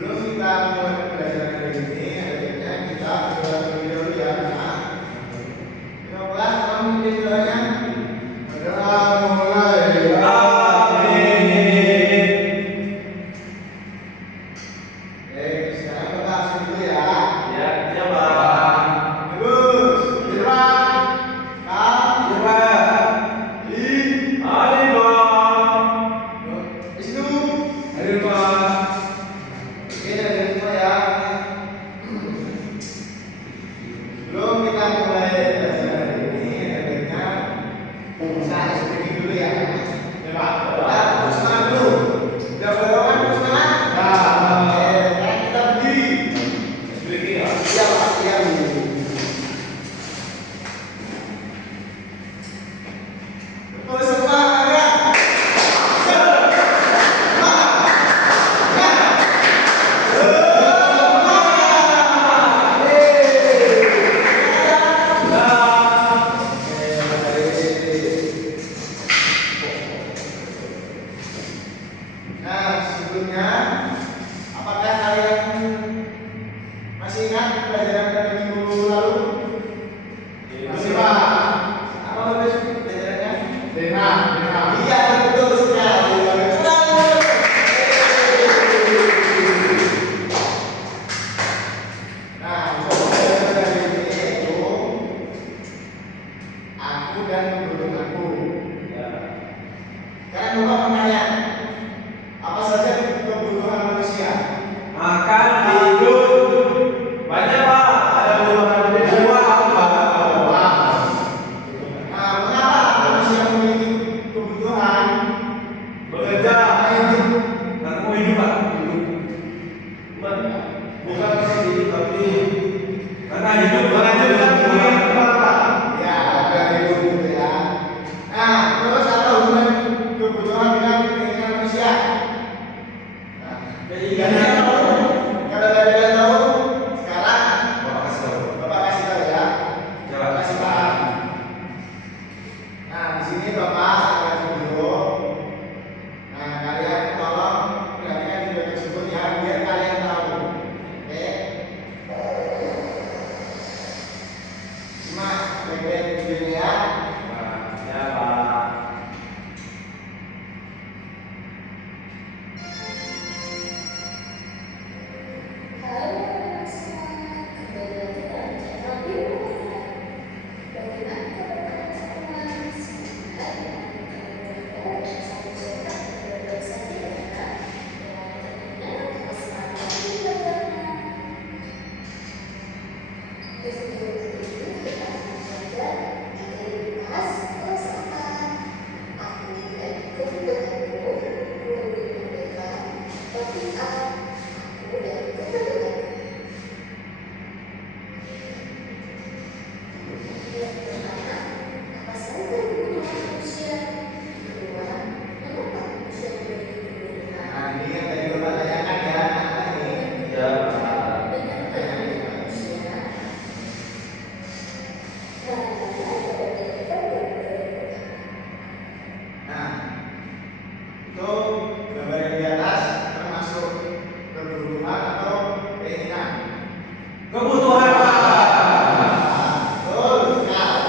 Sebelum kita mulai pembelajaran hari ini, akhirnya kita berdoa terlebih dahulu ya. Kita mulai memimpin doanya. Berdoa mulai. Sekarang kita langsung dulu ya. Ya, Pak. Bagus. Irfan. Kang. Hari, Pak. Wisnu. Hari, Pak. Oke, dari semua ya. Sebelum kita mulai pelajaran hari ini, akhirnya saya sedikit dulu ya. Ya Pak. Terus semangat dulu. Udah berdoa terus semangat. Sekarang kita berdiri. Berdiri ya. Iya Pak. Iya Bu. Betul semua ya. Nah, sebelumnya, apakah kalian masih ingat pelajaran pada minggu lalu? Masih Pak. Apa lebih pelajarannya? Dena. Iya betul sekali. Nah, untuk pelajaran hari ini yaitu aku dan penduduk aku. Sekarang Bapak bertanya, apa saja kebutuhan manusia? Makan, hidup. Banyak, Pak. Ada kebutuhan jiwa, Pak. Nah, mengapa manusia memiliki kebutuhan? Bekerja, hidup. Dan mau hidup, Pak. Bukan hidup, tapi karena hidup bukan Pak. Ya, dari itu ya. Nah, terus apa hubungan kebutuhan dengan keinginan manusia? Nah, Keinginannya kalau kalian tahu, sekarang Bapak kasih tahu. Bapak kasih tahu ya. Ya. Kasih paham. Nah, di sini Bapak akan video. Nah, kalian tolong perhatikan video tersebut ya, biar kalian tahu. Oke? Simak baik-baik videonya ya. Ya, Pak. Nah, ini yang tadi Bapak tanyakan ya. Nah, ini. Ya, Pak. Nah, itu gambar yang di atas termasuk kebutuhan atau keinginan. Kebutuhan, Pak. Betul sekali.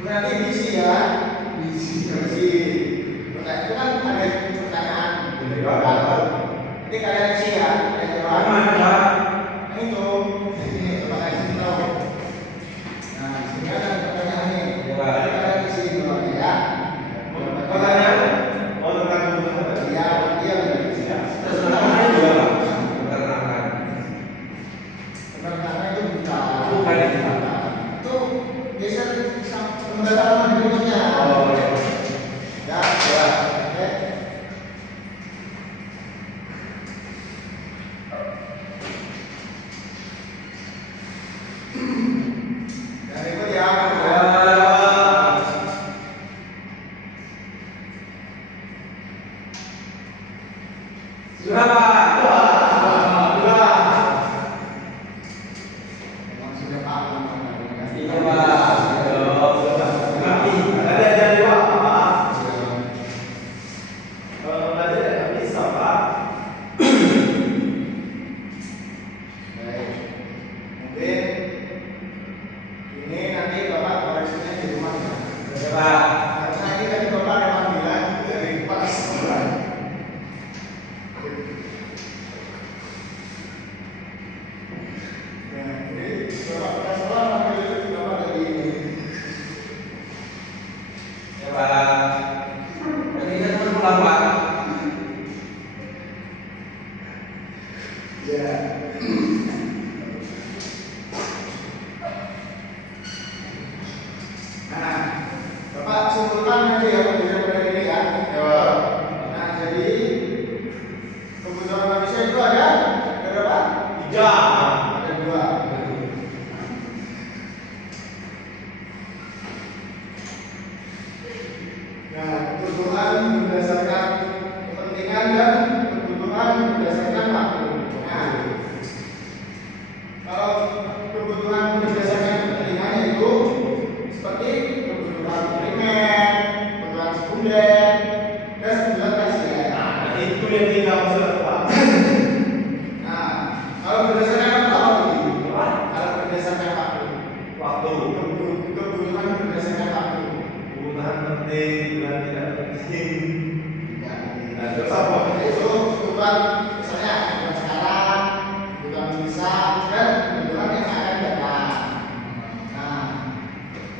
Berarti visi ya, visi. Pertanyaan itu kan ada pertanyaan. Nanti kalian isi ya, kalian jawab. Nah itu, ini coba kasih tahu. Nah di sini ada pertanyaan nih. Nanti kalian isi dulu ya. Pertanyaan? Oh tentang kebutuhan. Iya, iya benar. Terus pertanyaannya juga Pak? Penerbangan itu bukan. Bukan itu. Itu biasa pembahasan berikutnya. Oh ya. Ya. Oke. Dan itu ya. Sudah Pak. Memang sudah paham. Iya Pak. Sudah. Nah, kebutuhan berdasarkan kepentingan dan kebutuhan berdasarkan waktu. Nah, kalau kebutuhan berdasarkan kepentingan itu seperti kebutuhan primer, kebutuhan sekunder, dan kebutuhan tersier. Nah, itu yang kita maksud Pak. Nah, kalau berdasarkan waktu, kalau berdasarkan Waktu, kebutuhan berdasarkan waktu. kebutuhan penting dan tidak penting. Nah, terus apa? Itu kebutuhan misalnya kebutuhan sekarang, kebutuhan bisa, dan kebutuhan yang akan datang. Nah,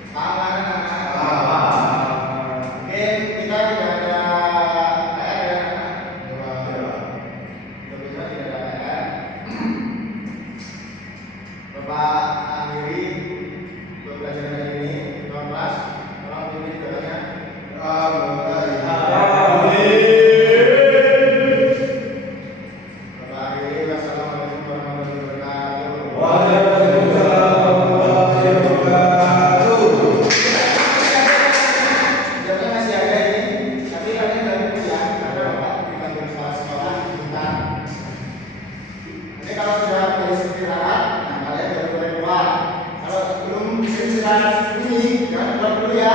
paham kan anak-anak? Oke, kita tidak ada PR ya anak-anak? Untuk besok tidak ada PR. Bapak akhiri untuk pelajaran hari ini. Tuan kelas, tolong pimpin doanya. Bapak akhiri, wassalamualaikum warahmatullahi wabarakatuh. Waalaikumsalam warahmatullahi wabarakatuh. Jamnya masih ada ini, tapi kalian dari kuliah karena Bapak dipanggil sekolah kita. Nanti kalau sudah beres istirahat, nah kalian baru boleh keluar. Kalau belum istirahat ini, jangan keluar dulu ya.